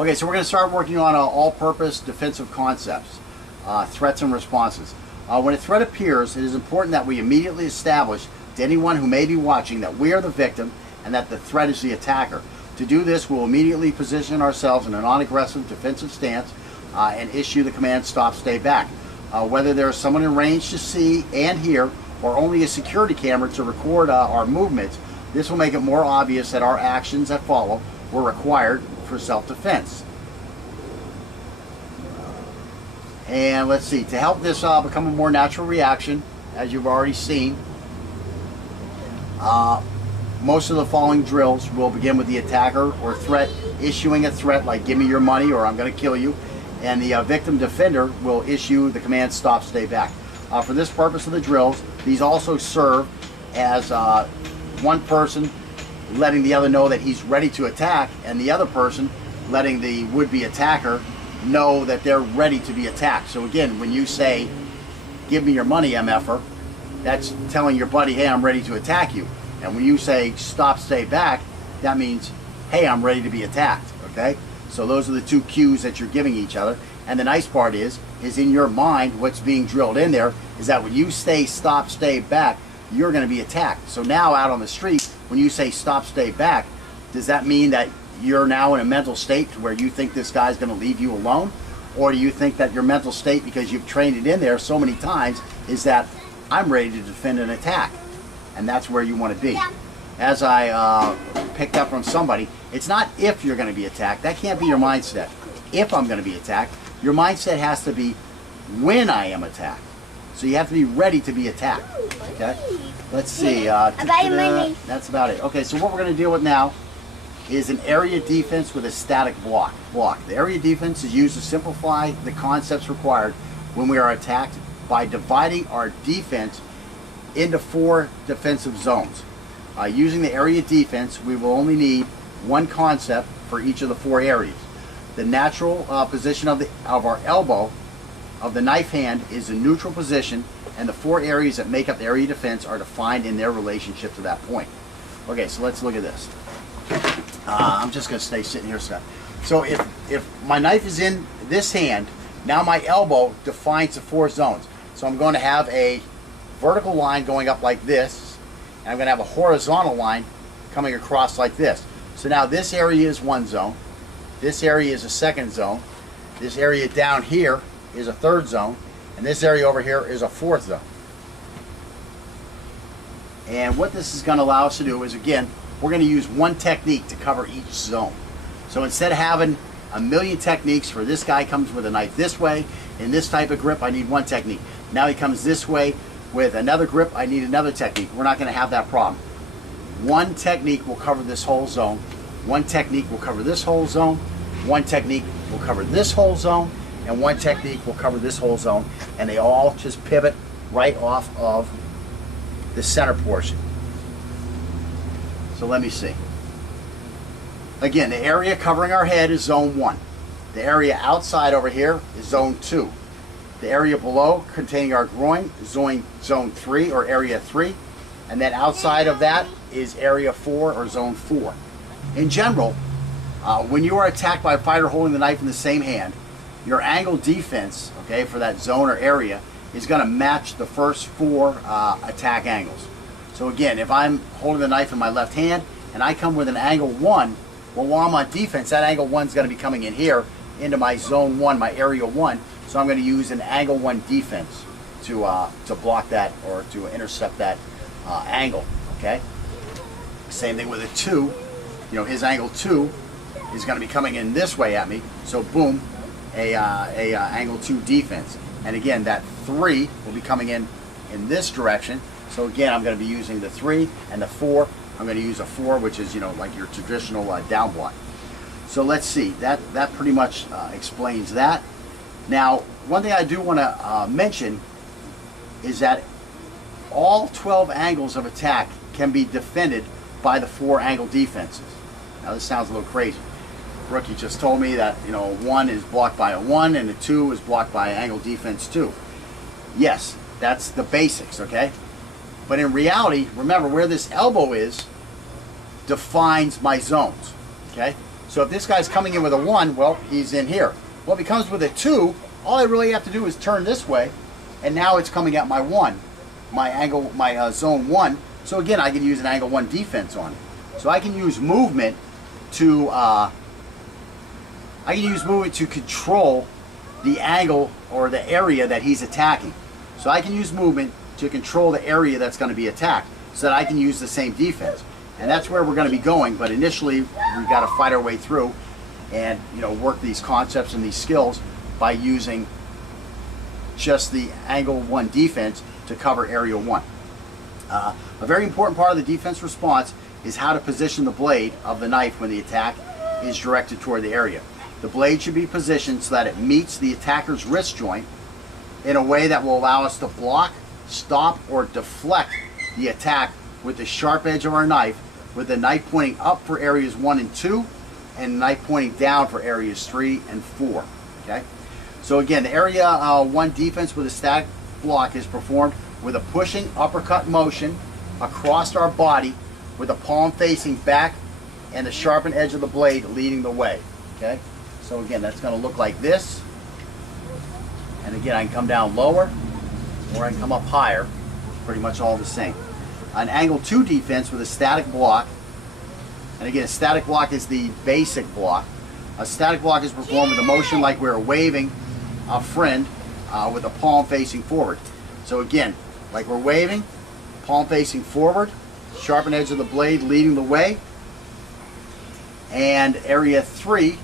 Okay, so we're going to start working on all-purpose defensive concepts, threats and responses. When a threat appears, it is important that we immediately establish to anyone who may be watching that we are the victim and that the threat is the attacker. To do this, we'll immediately position ourselves in a non-aggressive defensive stance and issue the command stop, stay back. Whether there is someone in range to see and hear or only a security camera to record our movements, this will make it more obvious that our actions that follow were required for self-defense. And let's see, to help this become a more natural reaction, as you've already seen, most of the following drills will begin with the attacker or threat issuing a threat like give me your money or I'm going to kill you, and the victim defender will issue the command stop, stay back. For this purpose of the drills, these also serve as one person letting the other know that he's ready to attack, and the other person letting the would-be attacker know that they're ready to be attacked. So again, when you say, give me your money, MFer, that's telling your buddy, hey, I'm ready to attack you. And when you say, stop, stay back, that means, hey, I'm ready to be attacked, okay? So those are the two cues that you're giving each other. And the nice part is in your mind, what's being drilled in there is that when you say stop, stay back, you're going to be attacked. So now out on the street, when you say stop, stay back, does that mean that you're now in a mental state where you think this guy's going to leave you alone? Or do you think that your mental state, because you've trained it in there so many times, is that I'm ready to defend an attack? And that's where you want to be. As I picked up from somebody, it's not if you're going to be attacked. That can't be your mindset. If I'm going to be attacked, your mindset has to be when I am attacked. So you have to be ready to be attacked. Okay? Let's see. That's about it. Okay, so what we're going to deal with now is an area defense with a static block. The area defense is used to simplify the concepts required when we are attacked by dividing our defense into 4 defensive zones. Using the area defense, we will only need one concept for each of the 4 areas. The natural position of our elbow of the knife hand is a neutral position, and the 4 areas that make up the area defense are defined in their relationship to that point. Okay, so let's look at this. I'm just going to stay sitting here, Scott. So if my knife is in this hand, now my elbow defines the 4 zones. So I'm going to have a vertical line going up like this, and I'm going to have a horizontal line coming across like this. So now this area is one zone, this area is a second zone, this area down here is a third zone, and this area over here is a fourth zone. And what this is going to allow us to do is, again, we're going to use one technique to cover each zone. So instead of having a million techniques for this guy comes with a knife this way, in this type of grip, I need one technique. Now he comes this way with another grip, I need another technique. We're not going to have that problem. One technique will cover this whole zone. One technique will cover this whole zone. One technique will cover this whole zone. And one technique will cover this whole zone. And they all just pivot right off of the center portion. So let me see. Again, the area covering our head is zone 1. The area outside over here is zone 2. The area below containing our groin is zone 3 or area 3. And then outside of that is area 4 or zone 4. In general, when you are attacked by a fighter holding the knife in the same hand, your angle defense, okay, for that zone or area is going to match the first 4 attack angles. So again, if I'm holding the knife in my left hand and I come with an angle 1, well, while I'm on defense, that angle 1 is going to be coming in here into my zone 1, my area 1. So I'm going to use an angle 1 defense to block that or to intercept that angle. Okay. Same thing with a 2. You know, his angle 2 is going to be coming in this way at me. So boom, a angle 2 defense. And again, that 3 will be coming in this direction. So again, I'm going to be using the 3 and the 4. I'm going to use a 4, which is, you know, like your traditional down block. So let's see. That pretty much explains that. Now, one thing I do want to mention is that all 12 angles of attack can be defended by the 4 angle defenses. Now, this sounds a little crazy. Rookie just told me that, you know, 1 is blocked by a 1 and a 2 is blocked by angle defense 2. Yes, that's the basics, okay? But in reality, remember where this elbow is defines my zones, okay? So if this guy's coming in with a 1, well, he's in here. Well, if he comes with a 2, all I really have to do is turn this way, and now it's coming at my 1, my angle, my zone 1. So again, I can use an angle 1 defense on it. So I can use movement to control the angle or the area that he's attacking. So I can use movement to control the area that's going to be attacked, so that I can use the same defense. And that's where we're going to be going. But initially, we've got to fight our way through, and work these concepts and these skills by using just the angle 1 defense to cover area 1. A very important part of the defense response is how to position the blade of the knife when the attack is directed toward the area. The blade should be positioned so that it meets the attacker's wrist joint in a way that will allow us to block, stop, or deflect the attack with the sharp edge of our knife, with the knife pointing up for areas 1 and 2, and the knife pointing down for areas 3 and 4. Okay? So again, the area 1 defense with a static block is performed with a pushing uppercut motion across our body, with the palm facing back and the sharpened edge of the blade leading the way. Okay? So again, that's going to look like this. And again, I can come down lower, or I can come up higher. Pretty much all the same. An angle 2 defense with a static block. And again, a static block is the basic block. A static block is performed with a motion like we're waving a friend with a palm facing forward. So again, like we're waving, palm facing forward, sharpened edge of the blade leading the way. And area 3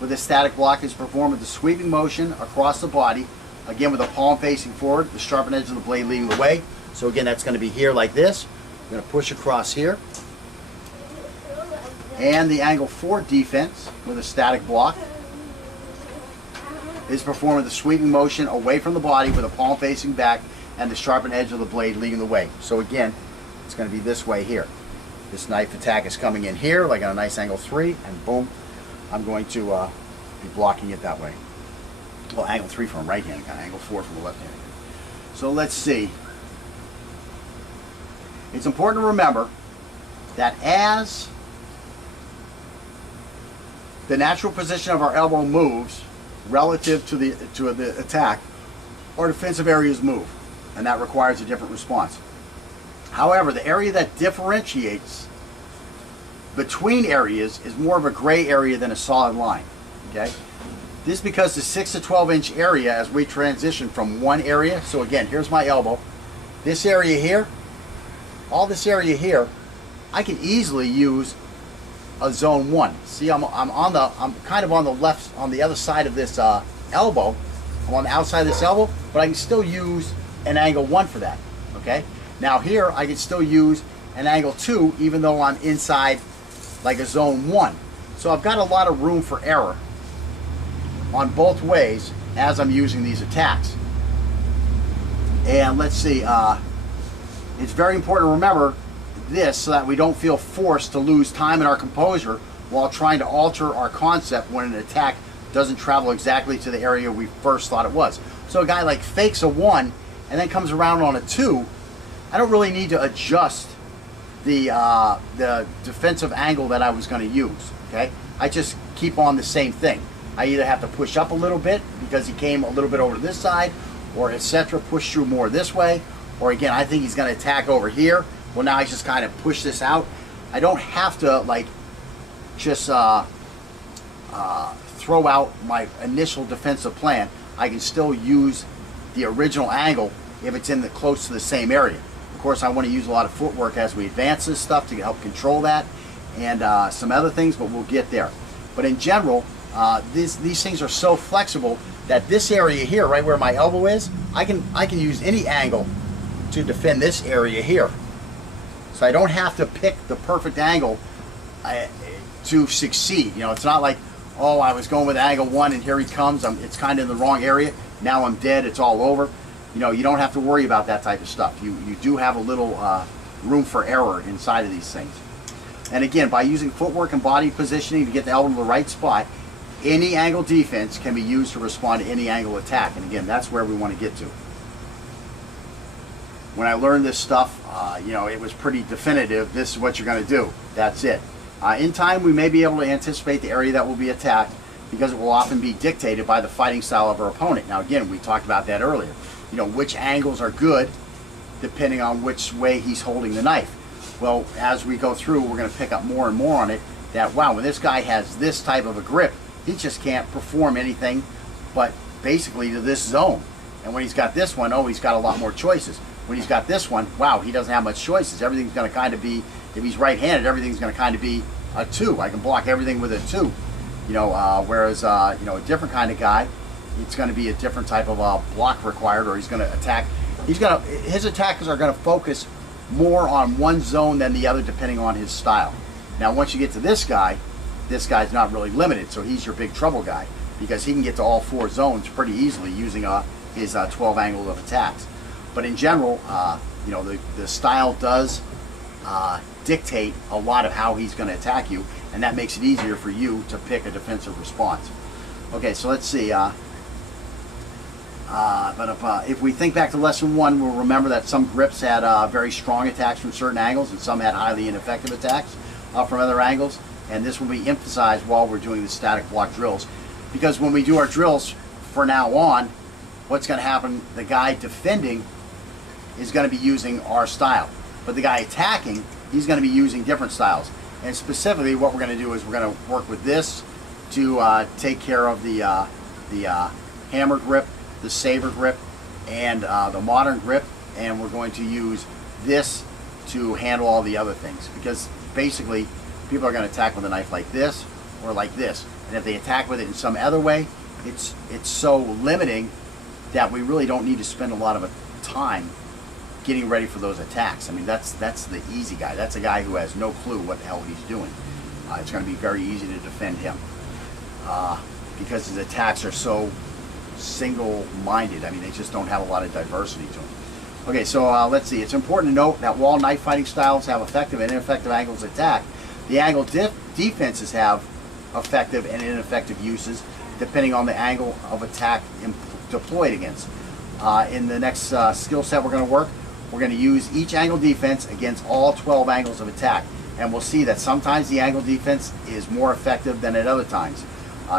with a static block is performed with a sweeping motion across the body, again with a palm facing forward, the sharpened edge of the blade leading the way. So again, that's going to be here like this. I'm going to push across here. And the angle 4 defense with a static block is performed with a sweeping motion away from the body with a palm facing back and the sharpened edge of the blade leading the way. So again, it's going to be this way here. This knife attack is coming in here, like on a nice angle 3, and boom, I'm going to be blocking it that way. Well, angle 3 from a right hand guy, angle 4 from a left hand guy. So let's see. It's important to remember that as the natural position of our elbow moves relative to the attack, our defensive areas move, and that requires a different response. However, the area that differentiates between areas is more of a gray area than a solid line. Okay? This is because the 6 to 12 inch area, as we transition from one area, so again, here's my elbow, this area here, all this area here, I can easily use a zone 1. See, I'm kind of on the left, on the other side of this elbow. I'm on the outside of this elbow, but I can still use an angle 1 for that. Okay? Now here, I can still use an angle 2, even though I'm inside like a zone 1. So I've got a lot of room for error on both ways as I'm using these attacks. And let's see, it's very important to remember this so that we don't feel forced to lose time in our composure while trying to alter our concept when an attack doesn't travel exactly to the area we first thought it was. So a guy like fakes a 1 and then comes around on a 2, I don't really need to adjust the defensive angle that I was going to use. Okay, I just keep on the same thing. I either have to push up a little bit because he came a little bit over to this side, or etc. push through more this way, or again, I think he's going to attack over here. Well, now I just kind of push this out. I don't have to like just throw out my initial defensive plan. I can still use the original angle if it's in the close to the same area. Of course, I want to use a lot of footwork as we advance this stuff to help control that, and some other things, but we'll get there. But in general, these things are so flexible that this area here, right where my elbow is, I can use any angle to defend this area here. So I don't have to pick the perfect angle to succeed. You know, it's not like, oh, I was going with angle 1 and here he comes. It's kind of in the wrong area. Now I'm dead. It's all over. You know, you don't have to worry about that type of stuff. You do have a little room for error inside of these things. And again, by using footwork and body positioning to get the elbow to the right spot, any angle defense can be used to respond to any angle attack. And again, that's where we want to get to. When I learned this stuff, you know, it was pretty definitive. This is what you're going to do. That's it. In time, we may be able to anticipate the area that will be attacked because it will often be dictated by the fighting style of our opponent. Now again, we talked about that earlier. You know, which angles are good depending on which way he's holding the knife. Well, as we go through, we're going to pick up more and more on it that, wow, when this guy has this type of a grip, he just can't perform anything but basically to this zone. And when he's got this one, oh, he's got a lot more choices. When he's got this one, wow, he doesn't have much choices. Everything's going to kind of be, if he's right-handed, everything's going to kind of be a 2. I can block everything with a 2. You know, whereas, you know, a different kind of guy, it's going to be a different type of block required, or he's going to attack. His attackers are going to focus more on one zone than the other depending on his style. Now, once you get to this guy's not really limited, so he's your big trouble guy because he can get to all 4 zones pretty easily using his 12 angles of attacks. But in general, you know, the style does dictate a lot of how he's going to attack you, and that makes it easier for you to pick a defensive response. Okay, so let's see. If we think back to lesson 1, we'll remember that some grips had very strong attacks from certain angles, and some had highly ineffective attacks from other angles. And this will be emphasized while we're doing the static block drills, because when we do our drills from now on, what's going to happen? The guy defending is going to be using our style, but the guy attacking, he's going to be using different styles. And specifically, what we're going to do is we're going to work with this to take care of the hammer grip, the saber grip, and the modern grip, and we're going to use this to handle all the other things, because basically people are going to attack with a knife like this or like this, and if they attack with it in some other way, it's so limiting that we really don't need to spend a lot of time getting ready for those attacks. I mean, that's the easy guy. That's a guy who has no clue what the hell he's doing. It's going to be very easy to defend him because his attacks are so single-minded. I mean, they just don't have a lot of diversity to them. Okay, so let's see. It's important to note that while knife fighting styles have effective and ineffective angles of attack, the angle defenses have effective and ineffective uses depending on the angle of attack deployed against. In the next skill set we're going to work, we're going to use each angle defense against all 12 angles of attack. And we'll see that sometimes the angle defense is more effective than at other times,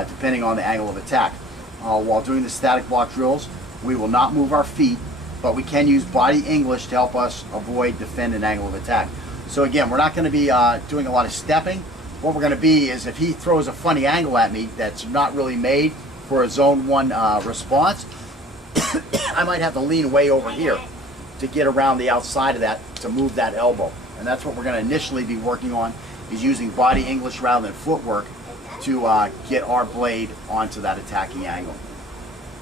depending on the angle of attack. While doing the static block drills, we will not move our feet, but we can use body English to help us avoid, defend an angle of attack. So again, we're not going to be doing a lot of stepping. What we're going to be is, if he throws a funny angle at me that's not really made for a zone 1 response, I might have to lean way over here to get around the outside of that to move that elbow. And that's what we're going to initially be working on, is using body English rather than footwork to get our blade onto that attacking angle.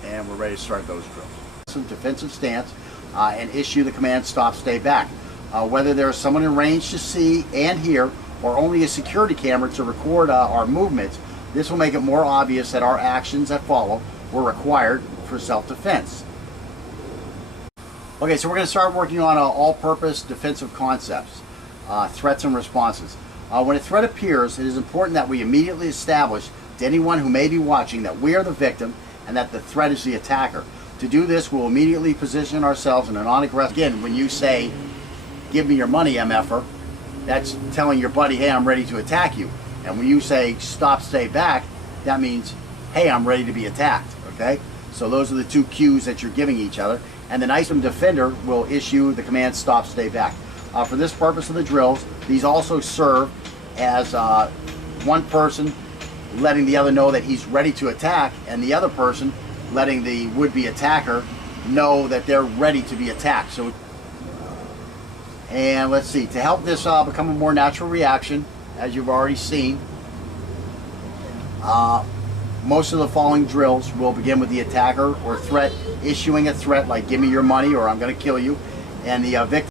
And we're ready to start those drills. Some defensive stance and issue the command stop, stay back. Whether there's someone in range to see and hear, or only a security camera to record our movements, this will make it more obvious that our actions that follow were required for self-defense. Okay, so we're going to start working on all-purpose defensive concepts, threats and responses. When a threat appears, it is important that we immediately establish to anyone who may be watching that we are the victim and that the threat is the attacker. To do this, we'll immediately position ourselves in a non-aggressive. Again, when you say, "Give me your money, MFer," that's telling your buddy, "Hey, I'm ready to attack you." And when you say, "Stop, stay back," that means, "Hey, I'm ready to be attacked." Okay? So those are the 2 cues that you're giving each other. And the Knifesman defender will issue the command stop, stay back. For this purpose of the drills, these also serve as one person letting the other know that he's ready to attack, and the other person letting the would-be attacker know that they're ready to be attacked. So, and let's see, to help this become a more natural reaction, as you've already seen, most of the following drills will begin with the attacker or threat issuing a threat like, "Give me your money," or "I'm going to kill you," and the victim